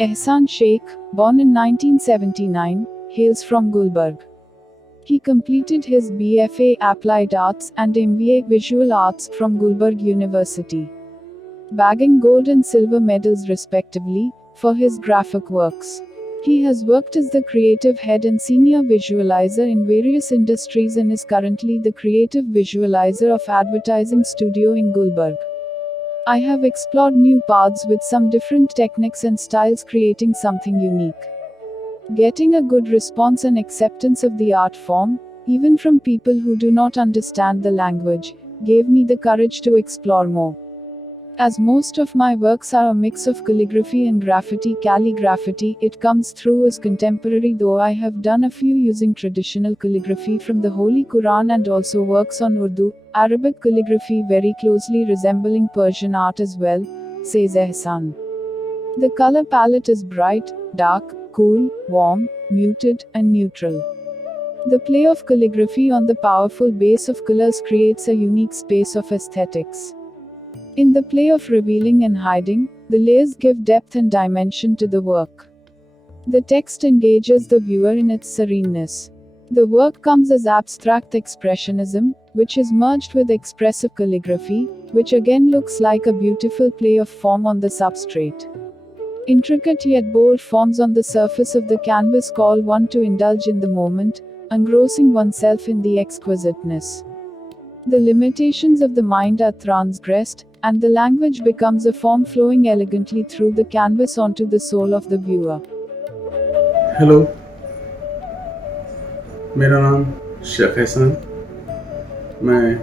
Ehsan Sheikh, born in 1979, hails from Gulbarg. He completed his BFA Applied Arts and MBA Visual Arts from Gulbarg University, bagging gold and silver medals respectively, for his graphic works. He has worked as the creative head and senior visualizer in various industries and is currently the creative visualizer of advertising studio in Gulbarg. I have explored new paths with some different techniques and styles, creating something unique. Getting a good response and acceptance of the art form, even from people who do not understand the language, gave me the courage to explore more. As most of my works are a mix of calligraphy and calligraphy, it comes through as contemporary, though I have done a few using traditional calligraphy from the Holy Quran and also works on Urdu, Arabic calligraphy very closely resembling Persian art as well, says Ehsan. The color palette is bright, dark, cool, warm, muted, and neutral. The play of calligraphy on the powerful base of colors creates a unique space of aesthetics. In the play of revealing and hiding, the layers give depth and dimension to the work. The text engages the viewer in its sereneness. The work comes as abstract expressionism, which is merged with expressive calligraphy, which again looks like a beautiful play of form on the substrate. Intricate yet bold forms on the surface of the canvas call one to indulge in the moment, engrossing oneself in the exquisiteness. The limitations of the mind are transgressed, and the language becomes a form flowing elegantly through the canvas onto the soul of the viewer. Hello, मेरा नाम शेख एहसान, मैं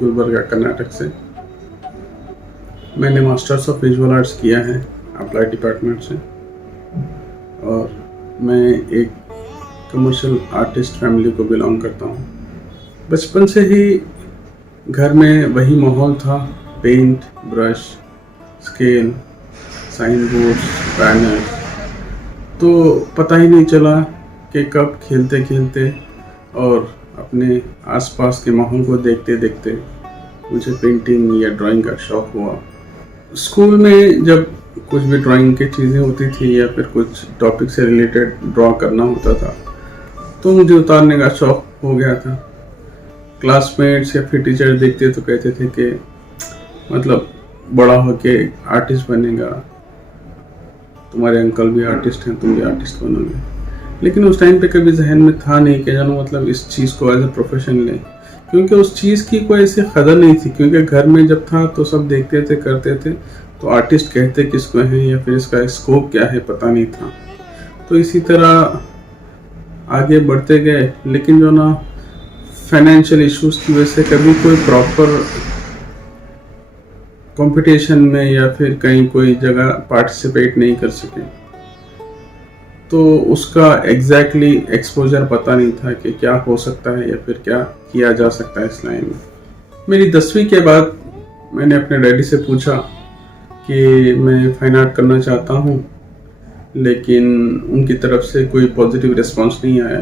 गुलबर्गा कर्नाटक से। मैंने masters of visual arts किया है applied department से, और मैं एक कमर्शियल आर्टिस्ट फैमिली को बिलोंग करता हूँ। बचपन से ही घर में वही माहौल था, paint, brush, scale, sign boards, banner. तो पता ही नहीं चला कि कब खेलते खेलते और अपने आसपास के माहौल को देखते देखते मुझे पेंटिंग या ड्राइंग का शौक़ हुआ। स्कूल में जब कुछ भी ड्राइंग की चीज़ें होती थी या फिर कुछ टॉपिक से रिलेटेड ड्रॉ करना होता था, तो मुझे उतारने का शौक़ हो गया था। क्लासमेट्स या फिर टीचर देखते तो कहते थे कि मतलब बड़ा होके आर्टिस्ट बनेगा, तुम्हारे अंकल भी आर्टिस्ट हैं, तुम भी आर्टिस्ट बनोगे। लेकिन उस टाइम पे कभी जहन में था नहीं कि जानो मतलब इस चीज़ को एज ए प्रोफेशन लें, क्योंकि उस चीज़ की कोई ऐसी कदर नहीं थी। क्योंकि घर में जब था तो सब देखते थे, करते थे, तो आर्टिस्ट कहते किसको हैं या फिर इसका स्कोप क्या है पता नहीं था। तो इसी तरह आगे बढ़ते गए, लेकिन जो ना फाइनेंशियल इश्यूज़ की वजह से कभी कोई प्रॉपर कंपटीशन में या फिर कहीं कोई जगह पार्टिसिपेट नहीं कर सके। तो उसका एग्जैक्टली एक्सपोजर पता नहीं था कि क्या हो सकता है या फिर क्या किया जा सकता है इस लाइन में। मेरी 10वीं के बाद मैंने अपने डैडी से पूछा कि मैं फाइन आर्ट करना चाहता हूँ, लेकिन उनकी तरफ से कोई पॉजिटिव रिस्पांस नहीं आया,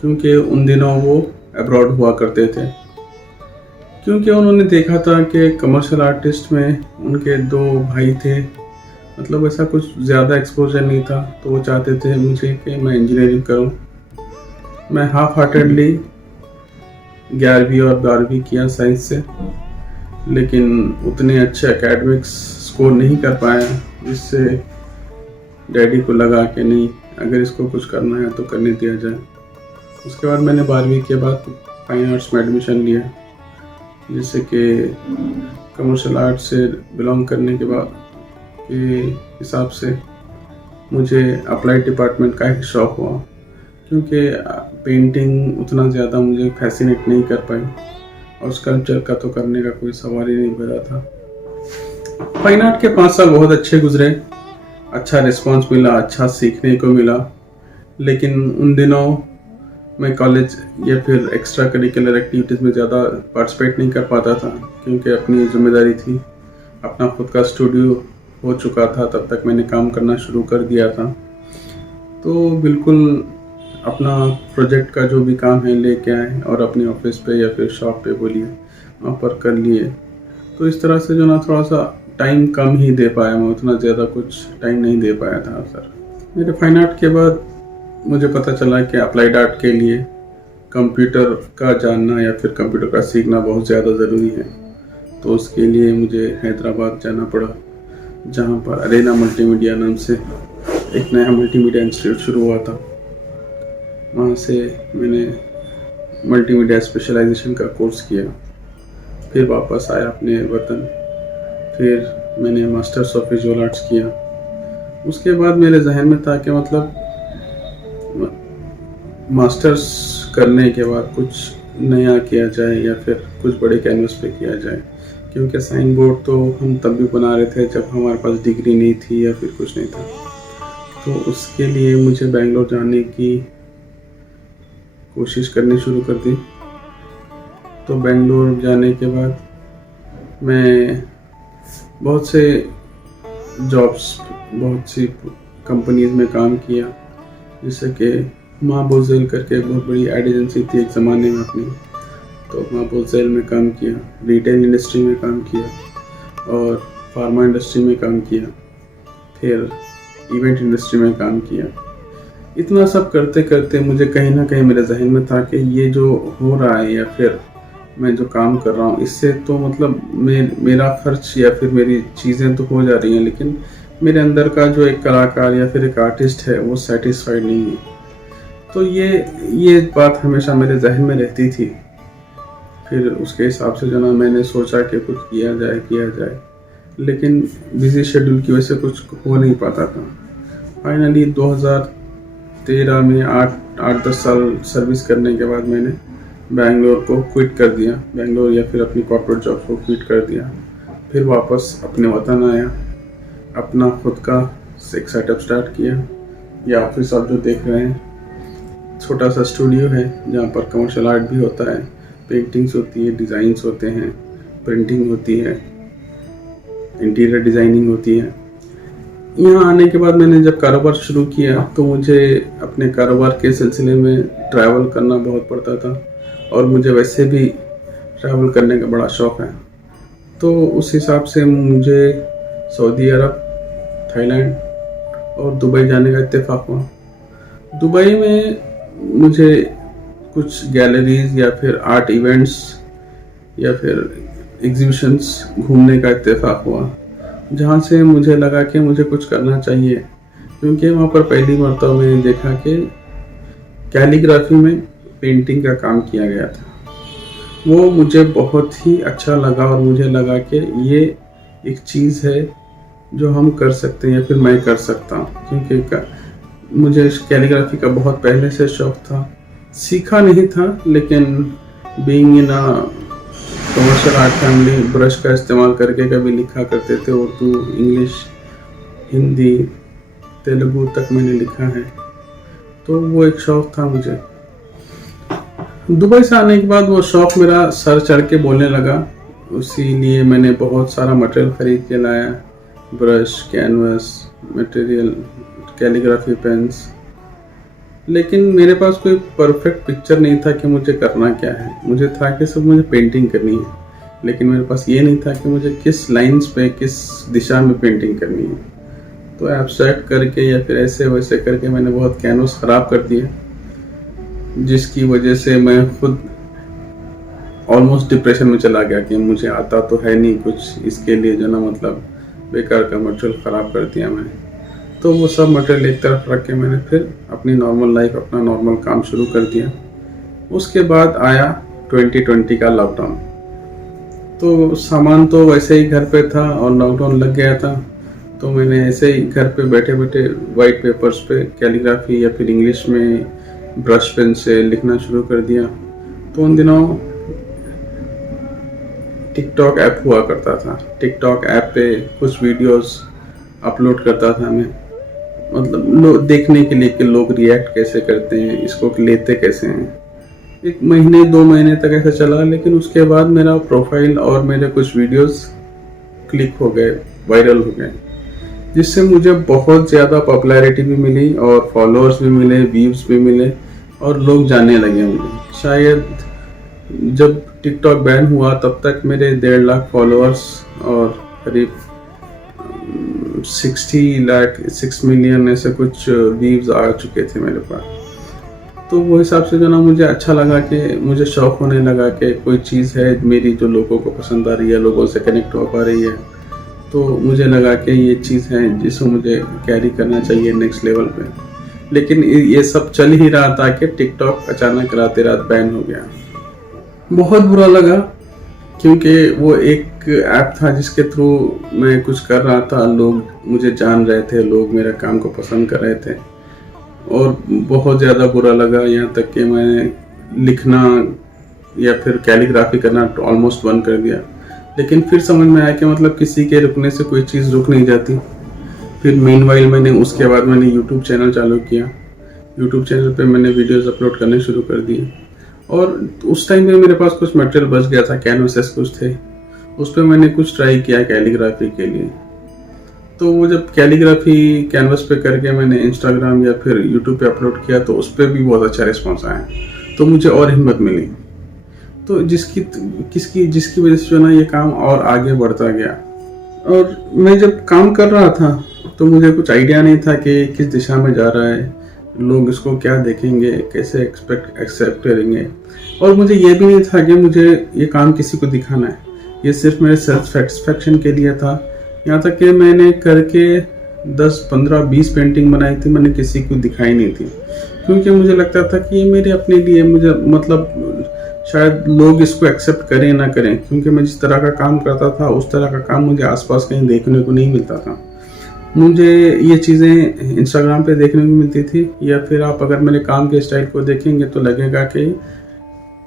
क्योंकि उन दिनों वो अब्रॉड हुआ करते थे। क्योंकि उन्होंने देखा था कि कमर्शियल आर्टिस्ट में उनके 2 भाई थे, मतलब ऐसा कुछ ज़्यादा एक्सपोजर नहीं था, तो वो चाहते थे मुझे कि मैं इंजीनियरिंग करूं। मैं हाफ हार्टेडली 11वीं और 12वीं किया साइंस से, लेकिन उतने अच्छे एकेडमिक्स स्कोर नहीं कर पाया, जिससे डैडी को लगा कि नहीं, अगर इसको कुछ करना है तो करने दिया जाए। उसके बाद मैंने 12वीं के बाद फाइन आर्ट्स में एडमिशन लिया, जैसे कि कमर्शियल आर्ट से बिलोंग करने के बाद के हिसाब से मुझे अप्लाइड डिपार्टमेंट का एक शौक़ हुआ, क्योंकि पेंटिंग उतना ज़्यादा मुझे फैसिनेट नहीं कर पाई और स्कल्पचर का तो करने का कोई सवाल ही नहीं बना था। फाइन आर्ट के 5 साल बहुत अच्छे गुजरे, अच्छा रिस्पांस मिला, अच्छा सीखने को मिला। लेकिन उन दिनों मैं कॉलेज या फिर एक्स्ट्रा करिकुलर एक्टिविटीज़ में ज़्यादा पार्टिसिपेट नहीं कर पाता था, क्योंकि अपनी जिम्मेदारी थी। अपना खुद का स्टूडियो हो चुका था, तब तक मैंने काम करना शुरू कर दिया था। तो बिल्कुल अपना प्रोजेक्ट का जो भी काम है लेके आए और अपने ऑफिस पे या फिर शॉप पे बोलिए वहाँ पर कर लिए। तो इस तरह से जो ना थोड़ा सा टाइम कम ही दे पाया, मैं उतना ज़्यादा कुछ टाइम नहीं दे पाया था सर। मेरे फाइन आर्ट के बाद मुझे पता चला कि अप्लाइड आर्ट के लिए कंप्यूटर का जानना या फिर कंप्यूटर का सीखना बहुत ज़्यादा ज़रूरी है। तो उसके लिए मुझे हैदराबाद जाना पड़ा, जहाँ पर अरेना मल्टीमीडिया नाम से एक नया मल्टीमीडिया इंस्टीट्यूट शुरू हुआ था। वहाँ से मैंने मल्टीमीडिया स्पेशलाइजेशन का कोर्स किया, फिर वापस आया अपने वतन, फिर मैंने मास्टर्स ऑफ विजुअल आर्ट्स किया। उसके बाद मेरे जहन में था कि मतलब मास्टर्स करने के बाद कुछ नया किया जाए या फिर कुछ बड़े कैनवस पे किया जाए, क्योंकि साइन बोर्ड तो हम तब भी बना रहे थे जब हमारे पास डिग्री नहीं थी या फिर कुछ नहीं था। तो उसके लिए मुझे बेंगलोर जाने की कोशिश करनी शुरू कर दी। तो बेंगलोर जाने के बाद मैं बहुत से जॉब्स, बहुत सी कंपनीज में काम किया, जैसे कि माँ बोजेल करके एक बहुत बड़ी एड एजेंसी थी एक ज़माने में अपनी। तो माँ बोजेल में काम किया, रिटेल इंडस्ट्री में काम किया और फार्मा इंडस्ट्री में काम किया, फिर इवेंट इंडस्ट्री में काम किया। इतना सब करते करते मुझे कहीं ना कहीं मेरे जहन में था कि ये जो हो रहा है या फिर मैं जो काम कर रहा हूँ, इससे तो मतलब मेरा खर्च या फिर मेरी चीज़ें तो हो जा रही हैं, लेकिन मेरे अंदर का जो एक कलाकार या फिर एक आर्टिस्ट है वो सेटिस्फाइड नहीं है। तो ये बात हमेशा मेरे जहन में रहती थी। फिर उसके हिसाब से जो ना मैंने सोचा कि कुछ किया जाए, लेकिन बिजी शेड्यूल की वजह से कुछ हो नहीं पाता था। फाइनली 2013 में 8-10 साल सर्विस करने के बाद मैंने बेंगलोर को क्विट कर दिया, बेंगलोर या फिर अपनी कॉर्पोरेट जॉब को क्विट कर दिया। फिर वापस अपने वतन आया, अपना खुद का एक सेटअप स्टार्ट किया। ये ऑफिस आप जो देख रहे हैं, छोटा सा स्टूडियो है जहाँ पर कमर्शियल आर्ट भी होता है, पेंटिंग्स होती है, डिज़ाइंस होते हैं, प्रिंटिंग होती है, इंटीरियर डिज़ाइनिंग होती है। यहाँ आने के बाद मैंने जब कारोबार शुरू किया तो मुझे अपने कारोबार के सिलसिले में ट्रैवल करना बहुत पड़ता था, और मुझे वैसे भी ट्रैवल करने का बड़ा शौक़ है। तो उस हिसाब से मुझे सऊदी अरब, थाईलैंड और दुबई जाने का इत्तेफाक हुआ। दुबई में मुझे कुछ गैलरीज या फिर आर्ट इवेंट्स या फिर एग्जीबिशंस घूमने का इत्तेफाक हुआ, जहाँ से मुझे लगा कि मुझे कुछ करना चाहिए, क्योंकि वहाँ पर पहली मर्तबा मैंने देखा कि कैलीग्राफी में पेंटिंग का काम किया गया था। वो मुझे बहुत ही अच्छा लगा और मुझे लगा कि ये एक चीज़ है जो हम कर सकते हैं या फिर मैं कर सकता हूँ, क्योंकि मुझे कैलीग्राफी का बहुत पहले से शौक़ था। सीखा नहीं था, लेकिन being in a commercial art family brush का इस्तेमाल करके कभी लिखा करते थे। उर्दू, इंग्लिश, हिंदी, तेलुगु तक मैंने लिखा है, तो वो एक शौक़ था मुझे। दुबई से आने के बाद वो शौक़ मेरा सर चढ़ के बोलने लगा, इसीलिए मैंने बहुत सारा मटेरियल ख़रीद के लाया, brush, canvas, material, calligraphy pens. लेकिन मेरे पास कोई परफेक्ट पिक्चर नहीं था कि मुझे करना क्या है। मुझे था कि सब मुझे पेंटिंग करनी है, लेकिन मेरे पास ये नहीं था कि मुझे किस लाइंस पे, किस दिशा में पेंटिंग करनी है। तो एब्स्ट्रैक्ट करके या फिर ऐसे वैसे करके मैंने बहुत कैनवस ख़राब कर दिए, जिसकी वजह से मैं खुद ऑलमोस्ट डिप्रेशन में चला गया कि मुझे आता तो है नहीं कुछ, इसके लिए जो ना मतलब बेकार का मटेरियल ख़राब कर दिया मैंने। तो वो सब मटेरियल एक तरफ रख के मैंने फिर अपनी नॉर्मल लाइफ, अपना नॉर्मल काम शुरू कर दिया। उसके बाद आया 2020 का लॉकडाउन। तो सामान तो वैसे ही घर पे था और लॉकडाउन लग गया था, तो मैंने ऐसे ही घर पे बैठे बैठे वाइट पेपर्स पे कैलीग्राफी या फिर इंग्लिश में ब्रश पेन से लिखना शुरू कर दिया। तो उन दिनों टिकटॉक ऐप हुआ करता था, टिकटॉक ऐप पे कुछ वीडियोस अपलोड करता था मैं, मतलब देखने के लिए कि लोग रिएक्ट कैसे करते हैं, इसको लेते कैसे हैं। 1 महीने 2 महीने तक ऐसा चला, लेकिन उसके बाद मेरा प्रोफाइल और मेरे कुछ वीडियोस क्लिक हो गए, वायरल हो गए, जिससे मुझे बहुत ज़्यादा पॉपुलैरिटी भी मिली और फॉलोअर्स भी मिले, व्यूज़ भी मिले और लोग जानने लगे मुझे। शायद जब टिकटॉक बैन हुआ तब तक मेरे 1.5 लाख फॉलोअर्स और करीब 60 लाख 6 मिलियन ऐसे कुछ व्यूज आ चुके थे मेरे पास। तो वो हिसाब से जो ना मुझे अच्छा लगा कि मुझे शौक़ होने लगा कि कोई चीज़ है मेरी जो लोगों को पसंद आ रही है, लोगों से कनेक्ट हो पा रही है। तो मुझे लगा कि ये चीज़ है जिसको मुझे कैरी करना चाहिए नेक्स्ट लेवल पे। लेकिन ये सब चल ही रहा था कि टिकटॉक अचानक रात रात बैन हो गया। बहुत बुरा लगा, क्योंकि वो एक ऐप था जिसके थ्रू मैं कुछ कर रहा था, लोग मुझे जान रहे थे, लोग मेरे काम को पसंद कर रहे थे। और बहुत ज़्यादा बुरा लगा, यहाँ तक कि मैंने लिखना या फिर कैलीग्राफी करना ऑलमोस्ट बंद कर दिया। लेकिन फिर समझ में आया कि मतलब किसी के रुकने से कोई चीज़ रुक नहीं जाती। फिर मीनवाइल मैंने उसके बाद मैंने यूट्यूब चैनल चालू किया। यूट्यूब चैनल पे मैंने वीडियोस अपलोड करने शुरू कर दिए। और उस टाइम पे मेरे पास कुछ मटेरियल बच गया था, कैनवसेस कुछ थे, उस पर मैंने कुछ ट्राई किया कैलीग्राफी के लिए। तो वो जब कैलीग्राफी कैनवस पे करके मैंने इंस्टाग्राम या फिर यूट्यूब पे अपलोड किया तो उस पर भी बहुत अच्छा रिस्पॉन्स आया। तो मुझे और हिम्मत मिली, तो जिसकी वजह से जो ना ये काम और आगे बढ़ता गया। और मैं जब काम कर रहा था तो मुझे कुछ आइडिया नहीं था कि किस दिशा में जा रहा है, लोग इसको क्या देखेंगे, कैसे एक्सेप्ट करेंगे। और मुझे ये भी नहीं था कि मुझे ये काम किसी को दिखाना है, ये सिर्फ मेरे सेल्फ सेटिस्फेक्शन के लिए था। यहाँ तक कि मैंने करके 10, 15, 20 पेंटिंग बनाई थी, मैंने किसी को दिखाई नहीं थी, क्योंकि मुझे लगता था कि ये मेरे अपने लिए, मुझे मतलब शायद लोग इसको एक्सेप्ट करें ना करें, क्योंकि मैं जिस तरह का काम करता था उस तरह का काम मुझे आसपास कहीं देखने को नहीं मिलता था। मुझे ये चीज़ें इंस्टाग्राम पे देखने को मिलती थी, या फिर आप अगर मेरे काम के स्टाइल को देखेंगे तो लगेगा कि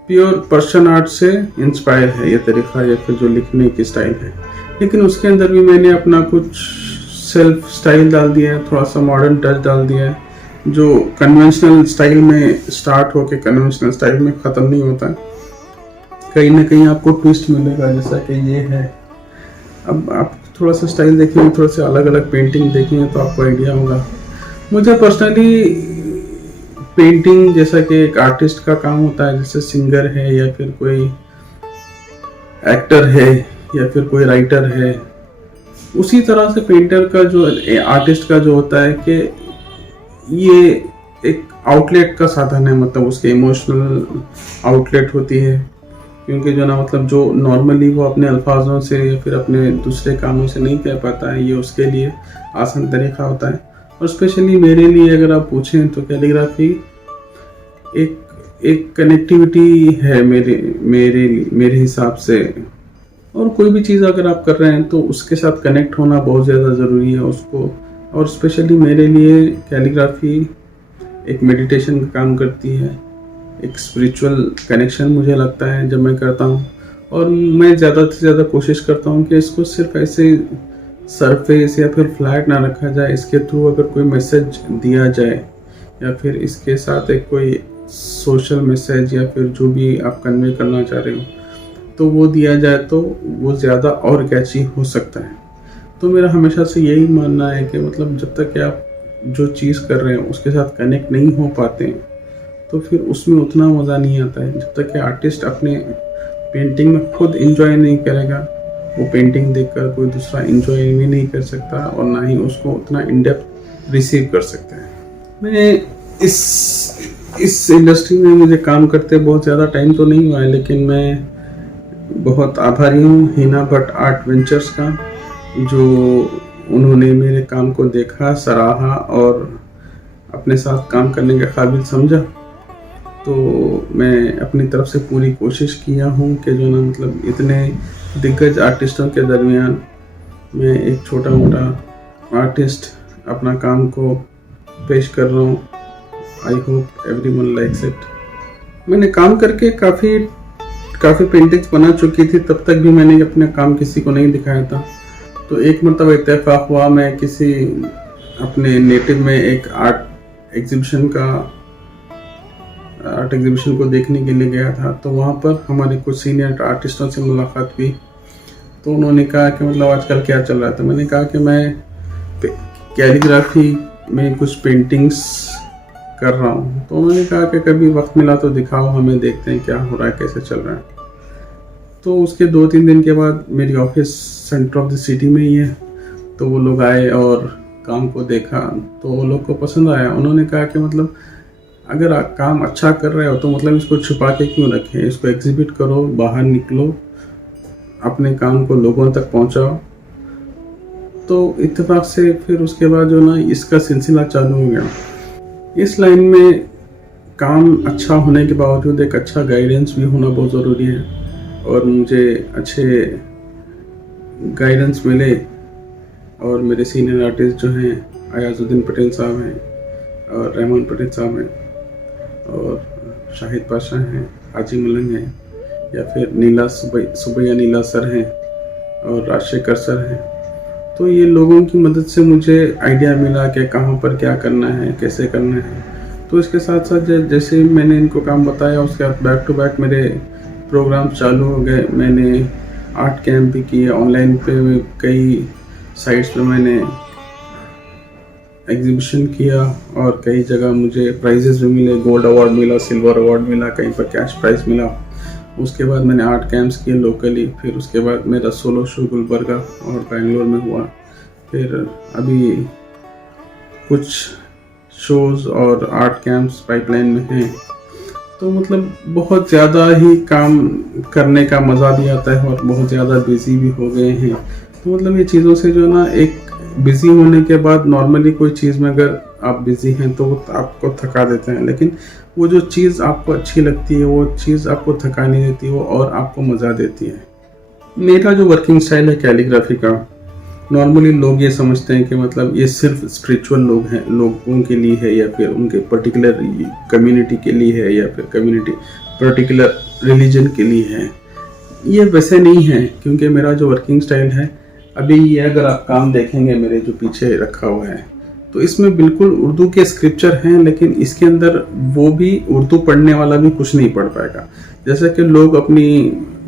प्योर पर्शियन आर्ट से इंस्पायर है ये तरीका या फिर जो लिखने की स्टाइल है। लेकिन उसके अंदर भी मैंने अपना कुछ सेल्फ स्टाइल डाल दिया है, थोड़ा सा मॉडर्न टच डाल दिया है, जो कन्वेंशनल स्टाइल में स्टार्ट होके कन्वेंशनल स्टाइल में ख़त्म नहीं होता। कहीं ना कहीं आपको ट्विस्ट मिलेगा, जैसा कि ये है। अब आप थोड़ा सा स्टाइल देखेंगे, थोड़ा सा अलग अलग पेंटिंग देखेंगे तो आपको आइडिया होगा। मुझे पर्सनली पेंटिंग जैसा कि एक आर्टिस्ट का काम होता है, जैसे सिंगर है या फिर कोई एक्टर है या फिर कोई राइटर है, उसी तरह से पेंटर का जो आर्टिस्ट का जो होता है कि ये एक आउटलेट का साधन है, मतलब उसके इमोशनल आउटलेट होती है। क्योंकि जो ना मतलब जो नॉर्मली वो अपने अल्फाजों से या फिर अपने दूसरे कामों से नहीं कह पाता है, ये उसके लिए आसान तरीका होता है। और स्पेशली मेरे लिए अगर आप पूछें तो कैलीग्राफी एक कनेक्टिविटी है मेरे हिसाब से। और कोई भी चीज़ अगर आप कर रहे हैं तो उसके साथ कनेक्ट होना बहुत ज़्यादा ज़रूरी है उसको। और स्पेशली मेरे लिए कैलीग्राफी एक मेडिटेशन का काम करती है, एक स्पिरिचुअल कनेक्शन मुझे लगता है जब मैं करता हूँ। और मैं ज़्यादा से ज़्यादा कोशिश करता हूँ कि इसको सिर्फ ऐसे सरफेस या फिर फ्लैट ना रखा जाए, इसके थ्रू अगर कोई मैसेज दिया जाए या फिर इसके साथ एक कोई सोशल मैसेज या फिर जो भी आप कन्वे करना चाह रहे हो तो वो दिया जाए तो वो ज़्यादा और कैची हो सकता है। तो मेरा हमेशा से यही मानना है कि मतलब जब तक कि आप जो चीज़ कर रहे हैं उसके साथ कनेक्ट नहीं हो पाते हैं तो फिर उसमें उतना मज़ा नहीं आता है। जब तक कि आर्टिस्ट अपने पेंटिंग में खुद एंजॉय नहीं करेगा, वो पेंटिंग देखकर कोई दूसरा एंजॉय भी नहीं कर सकता और ना ही उसको उतना इन डेप्थ रिसीव कर सकता है। मैं इस इंडस्ट्री में मुझे काम करते बहुत ज़्यादा टाइम तो नहीं हुआ है, लेकिन मैं बहुत आभारी हूँ हिना भट्ट आर्ट वेंचर्स का, जो उन्होंने मेरे काम को देखा, सराहा और अपने साथ काम करने के काबिल समझा। तो मैं अपनी तरफ से पूरी कोशिश किया हूँ कि जो ना मतलब इतने दिग्गज आर्टिस्टों के दरमियान मैं एक छोटा मोटा आर्टिस्ट अपना काम को पेश कर रहा हूँ। I hope everyone likes it. मैंने काम करके काफ़ी पेंटिंग्स बना चुकी थी, तब तक भी मैंने अपना काम किसी को नहीं दिखाया था। तो एक मरतबा इत्तेफाक हुआ, मैं किसी अपने नेटिव में एक आर्ट एग्जीबिशन को देखने के लिए गया था। तो वहाँ पर हमारे कुछ सीनियर आर्टिस्टों से मुलाकात हुई। तो उन्होंने कहा कि मतलब आजकल क्या चल रहा था। मैंने कहा कि मैं कैलीग्राफी में कुछ पेंटिंग्स कर रहा हूँ। तो उन्होंने कहा कि कभी वक्त मिला तो दिखाओ हमें, देखते हैं क्या हो रहा है, कैसे चल रहा है। तो उसके 2-3 दिन के बाद मेरी office centre of the city में ही है, तो वो लोग आए और काम को देखा, तो वो लोग को पसंद आया। उन्होंने कहा कि मतलब अगर आप काम अच्छा कर रहे हो तो मतलब इसको छुपा के क्यों रखें, इसको एग्जिबिट करो, बाहर निकलो, अपने काम को लोगों तक पहुंचाओ। तो इत्तेफाक से फिर उसके बाद जो ना इसका सिलसिला चालू हो गया। इस लाइन में काम अच्छा होने के बावजूद एक अच्छा गाइडेंस भी होना बहुत ज़रूरी है, और मुझे अच्छे गाइडेंस मिले। और मेरे सीनियर आर्टिस्ट जो हैं अयाजुद्दीन पटेल साहब हैं, और रहमान पटेल साहब हैं, और शाहिद पाशा हैं, हाजी मलंग हैं, या फिर नीला सुबैया नीला सर हैं, और राजशेखर सर हैं। तो ये लोगों की मदद से मुझे आइडिया मिला कि कहाँ पर क्या करना है, कैसे करना है। तो इसके साथ साथ जैसे मैंने इनको काम बताया, उसके बाद बैक टू बैक मेरे प्रोग्राम चालू हो गए। मैंने आर्ट कैंप भी किए ऑनलाइन पे, कई साइट्स पे मैंने एग्जीबिशन किया, और कई जगह मुझे प्राइजेस भी मिले, गोल्ड अवार्ड मिला, सिल्वर अवार्ड मिला, कहीं पर कैश प्राइज मिला। उसके बाद मैंने आर्ट कैंप्स किए लोकली। फिर उसके बाद मेरा सोलो शो गुलबर्गा और बेंगलोर में हुआ। फिर अभी कुछ शोज़ और आर्ट कैंप्स पाइपलाइन में हैं। तो मतलब बहुत ज़्यादा ही काम करने का मज़ा भी आता है, और बहुत ज़्यादा बिज़ी भी हो गए हैं। तो मतलब ये चीज़ों से जो ना, एक बिज़ी होने के बाद नॉर्मली कोई चीज़ में अगर आप बिज़ी हैं तो वो आपको थका देते हैं, लेकिन वो जो चीज़ आपको अच्छी लगती है, वो चीज़ आपको थका नहीं देती, वो और आपको मज़ा देती है। मेरा जो वर्किंग स्टाइल है कैलीग्राफी का, नॉर्मली लोग ये समझते हैं कि मतलब ये सिर्फ स्पिरिचुअल लोगों के लिए है, या फिर उनके पर्टिकुलर कम्युनिटी के लिए है, या फिर कम्युनिटी पर्टिकुलर रिलीजन के लिए है। ये वैसे नहीं है, क्योंकि मेरा जो वर्किंग स्टाइल है, अभी ये अगर आप काम देखेंगे मेरे जो पीछे रखा हुआ है, तो इसमें बिल्कुल उर्दू के स्क्रिप्चर हैं, लेकिन इसके अंदर वो भी उर्दू पढ़ने वाला भी कुछ नहीं पढ़ पाएगा। जैसे कि लोग अपनी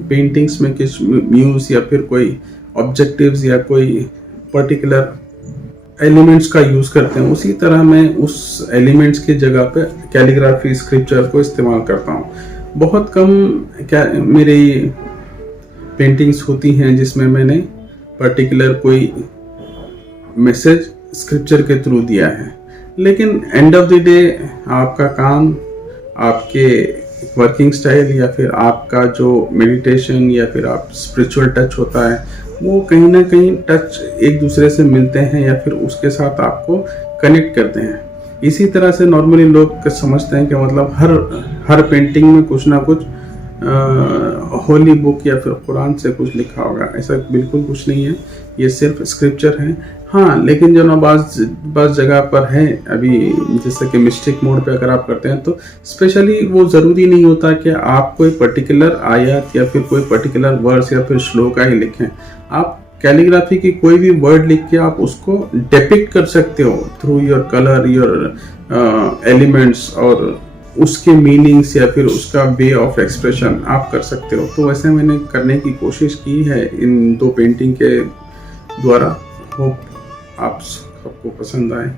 पेंटिंग्स में कुछ म्यूज या फिर कोई ऑब्जेक्टिव्स या कोई पर्टिकुलर एलिमेंट्स का यूज करते हैं, उसी तरह मैं उस एलिमेंट्स की जगह पे कैलीग्राफी स्क्रिप्चर को इस्तेमाल करता हूँ। बहुत कम मेरी पेंटिंग्स होती हैं जिसमें मैंने पर्टिकुलर कोई मैसेज स्क्रिप्चर के थ्रू दिया है, लेकिन एंड ऑफ द डे आपका काम, आपके वर्किंग स्टाइल, या फिर आपका जो मेडिटेशन या फिर आप स्पिरिचुअल टच होता है, वो कहीं ना कहीं टच एक दूसरे से मिलते हैं, या फिर उसके साथ आपको कनेक्ट करते हैं। इसी तरह से नॉर्मली लोग समझते हैं कि मतलब हर पेंटिंग में कुछ ना कुछ होली बुक या फिर कुरान से कुछ लिखा होगा। ऐसा बिल्कुल कुछ नहीं है, ये सिर्फ स्क्रिप्चर है। हाँ, लेकिन जो ना बाज़ जगह पर है, अभी जैसे कि मिस्टिक मोड पे अगर आप करते हैं, तो स्पेशली वो ज़रूरी नहीं होता कि आप कोई पर्टिकुलर आयत या फिर कोई पर्टिकुलर वर्ड्स या फिर श्लोका ही लिखें। आप कैलीग्राफी की कोई भी वर्ड लिख के आप उसको डिपिक्ट कर सकते हो through your colour, your elements, और उसके मीनिंग्स या फिर उसका वे ऑफ एक्सप्रेशन आप कर सकते हो। तो वैसे मैंने करने की कोशिश की है इन दो पेंटिंग के द्वारा। होप आप सबको पसंद आए।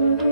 है।